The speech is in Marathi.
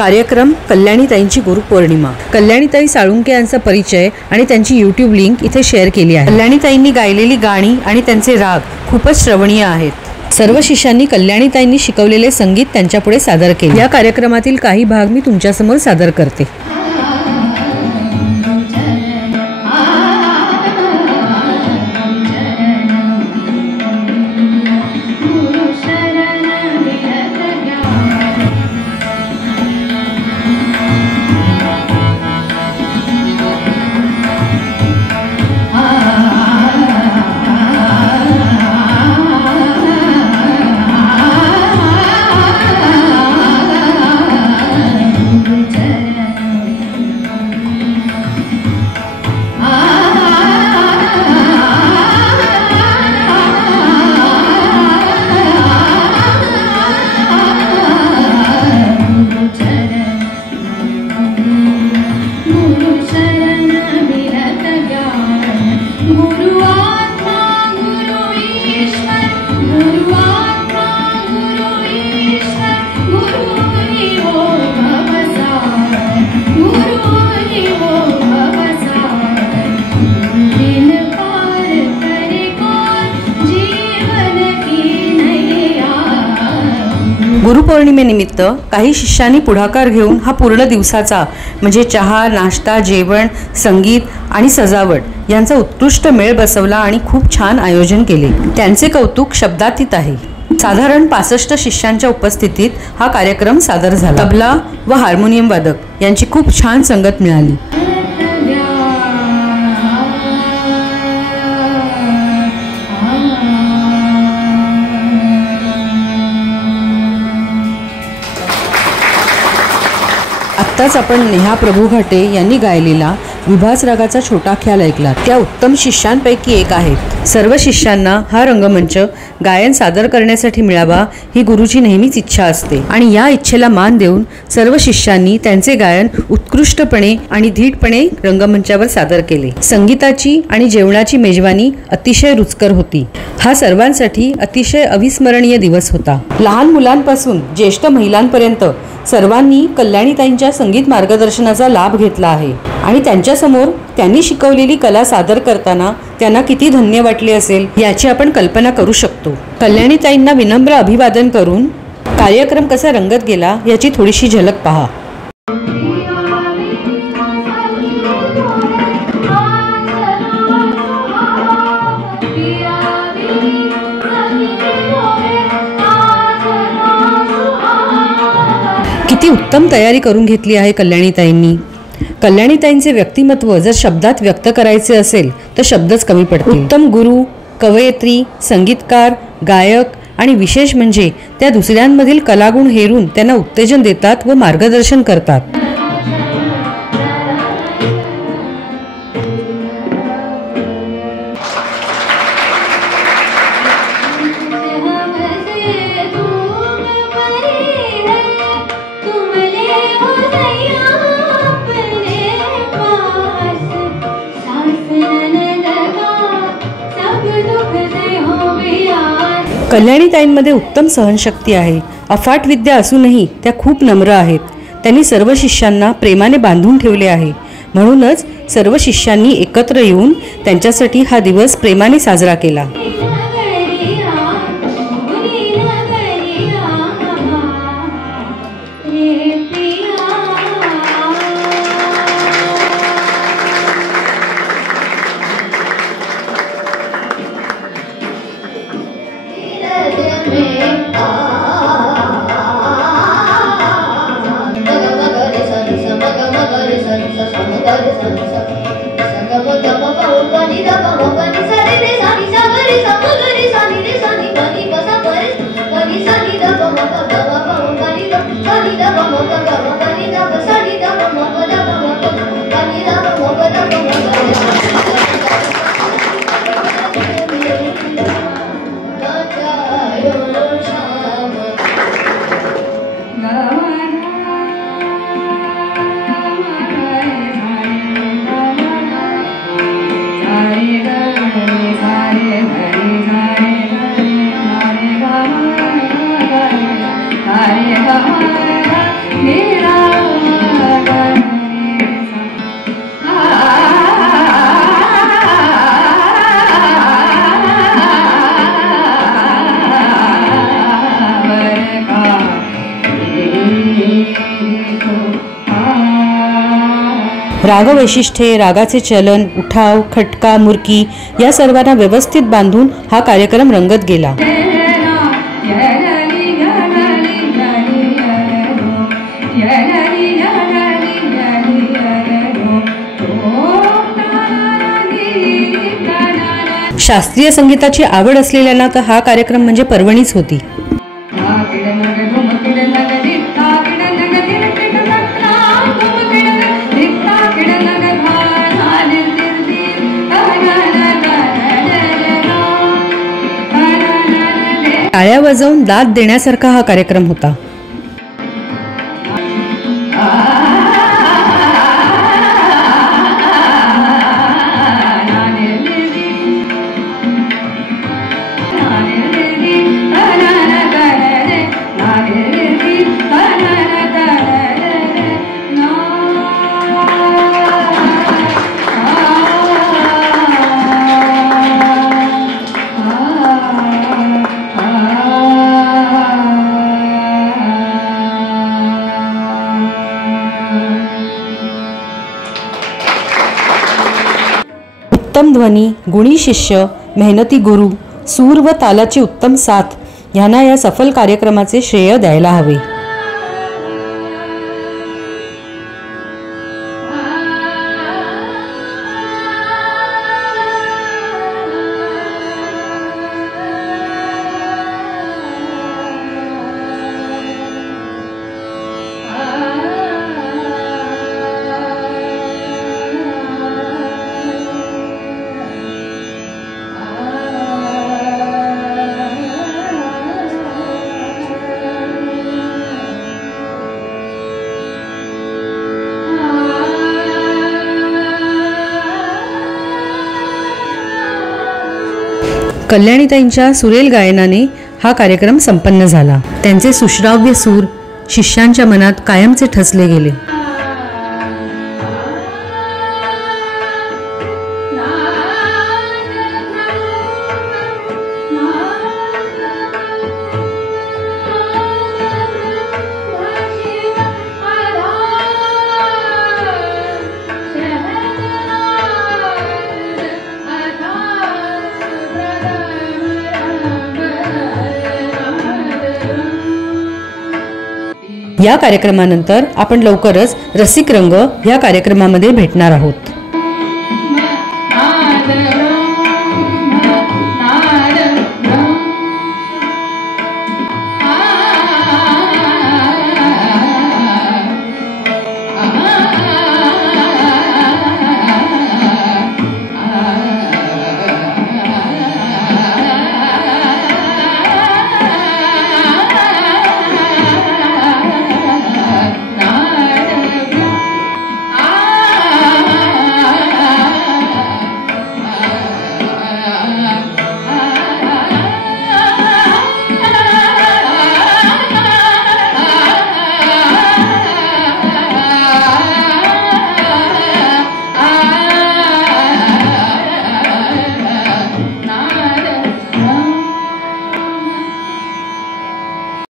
कार्यक्रम कल्याणीताईंची गुरुपौर्णिमा। कल्याणीताई साळुंके यांचा परिचय आणि त्यांची यूट्यूब लिंक इथे शेअर केली आहे। कल्याणीताईंनी गायलेली गाणी आणि त्यांचे राग खूपच श्रवणीय आहेत। सर्व शिष्यांनी कल्याणीताईंनी शिकवलेले संगीत त्यांच्यापुढे सादर केले। या कार्यक्रमातील काही भाग मी तुमच्यासमोर सादर करते। गुरुपौर्णिमेनिमित्त काही शिष्यांनी पुढाकार घेऊन हा पूर्ण दिवसाचा म्हणजे चहा, नाश्ता, जेवण, संगीत आणि सजावट यांचा उत्कृष्ट मेळ बसवला आणि खूप छान आयोजन केले। त्यांचे कौतुक शब्दातीत आहे। साधारण 65 शिष्यांच्या उपस्थितीत हा कार्यक्रम सादर झाला। तबला व हार्मोनियम वादक यांची खूप छान संगत मिळाली। आत्ताच आपण नेहा प्रभू घाटे यांनी गायलेला विभास रागाचा छोटा ख्याल ऐकला। त्या उत्तम शिष्यांपैकी एक आहेत। सर्व शिष्यांना हा रंगमंच गायन सादर करण्यासाठी मिळावा ही गुरुची नेहमीच इच्छा असते आणि या इच्छेला मान देऊन सर्व शिष्यांनी त्यांचे गायन उत्कृष्टपणे आणि धीटपणे रंगमंचावर सादर केले। संगीताची आणि जेवणाची मेजवानी अतिशय रुचकर होती। हा सर्वांसाठी अतिशय अविस्मरणीय दिवस होता। लहान मुलांपासून ज्येष्ठ महिलांपर्यंत सर्वांनी कल्याणीताईंच्या संगीत मार्गदर्शनाचा लाभ घेतला आहे आणि त्यांच्यासमोर त्यांनी शिकवलेली कला सादर करताना त्यांना किती धन्य वाटले असेल याची आपण कल्पना करू शकतो। कल्याणीताईंना विनम्र अभिवादन करून कार्यक्रम कसा रंगत गेला याची थोडीशी झलक पहा। किती उत्तम तयारी करून घेतली आहे कल्याणीताईंनी। कल्याणीताईंचे व्यक्तिमत्व जर शब्दात व्यक्त करायचे असेल तर शब्दच कमी पडतील। उत्तम गुरु, कवयित्री, संगीतकार, गायक आणि विशेष म्हणजे त्या दुसऱ्यांमधील कलागुण हेरून त्यांना उत्तेजन देतात व मार्गदर्शन करतात। कल्याणीताईंमध्ये उत्तम सहनशक्ती आहे। अफाट विद्या असूनही त्या खूप नम्र आहेत। त्यांनी सर्व शिष्यांना प्रेमाने बांधून ठेवले आहे। म्हणूनच सर्व शिष्यांनी एकत्र येऊन त्यांच्यासाठी हा दिवस प्रेमाने साजरा केला। मेरा राग वैशिष्ट्ये, रागाचे चलन, उठाव, खटका, मुरकी या सर्वांना व्यवस्थित बांधून हा कार्यक्रम रंगत गेला. शास्त्रीय संगीताची आवड असलेल्यांना तर हा कार्यक्रम म्हणजे पर्वणीच होती. टाळ्या वाजवून दाद देण्यासारखा हा कार्यक्रम होता. उत्तम ध्वनी, गुणी शिष्य, मेहनती गुरु, सूर व तालाची उत्तम साथ यांना या सफल कार्यक्रमाचे श्रेय द्यायला हवे. कल्याणीताईंच्या सुरेल गायनाने हा कार्यक्रम संपन्न झाला. त्यांचे सुश्राव्य सूर शिष्यांच्या मनात कायमचे ठसले गेले. या कार्यक्रमानंतर आपण लवकरच रसिक रंग या कार्यक्रमामध्ये भेटणार आहोत.